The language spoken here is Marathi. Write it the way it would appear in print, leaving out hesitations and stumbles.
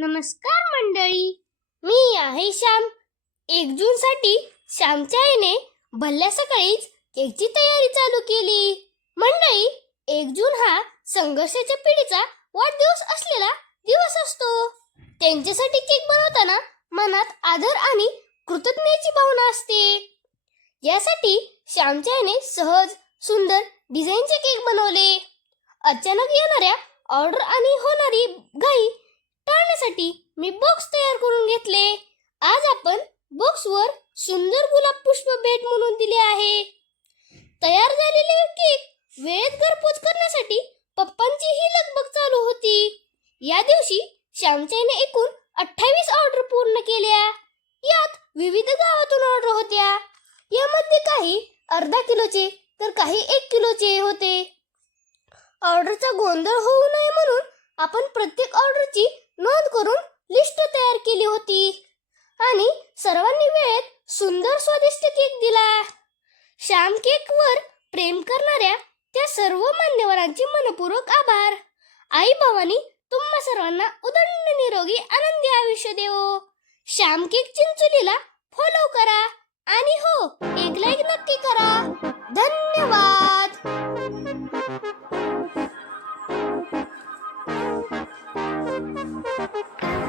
नमस्कार मंडळी, मी आहे श्याम. 1 जूनसाठी श्यामच्या आईने भल्या सकाळीच केकची तयारी चालू केली. मंडळी, 1 जून हा संघर्षाच्या पिढीचा वाढदिवस असलेला दिवस असतो. त्यांच्यासाठी केक बनवताना मनात आदर आणि कृतज्ञतेची भावना असते. यासाठी श्यामच्या आईने सहज, सुंदर डिझाईनचे केक बनवले. अचानक येणाऱ्या ऑर्डर आणि होणारी घाई टाळण्यासाठी मी बॉक्स तयार करून घेतले. आज आपण बॉक्सवर सुंदर गुलाब पुष्प भेट म्हणून दिले आहे. तयार झालेले केक वेळेत घरपोच करण्यासाठी पप्पांची ही लगबग चालू होती. या दिवशी श्यामच्याने एकूण 28 ऑर्डर पूर्ण केल्या. यात विविध गावातून ऑर्डर होत्या. यामध्ये काही अर्धा किलोचे तर काही 1 किलोचे होते. ऑर्डरचा गोंधळ होऊ नये म्हणून आपण प्रत्येक ऑर्डरची नोंद करून लिस्ट तयार केली होती आणि सर्वांनी वेळेत सुंदर स्वादिष्ट केक दिला. श्याम केकवर प्रेम करणाऱ्या त्या सर्व मान्यवरांचे मनपूर्वक आभार. आई भवानी तुम्हा सर्वांना उदंड निरोगी आनंदी आयुष्य देवो. श्याम केक चिंचोलीला फॉलो करा आणि हो, एक लाईक नक्की करा. धन्यवाद.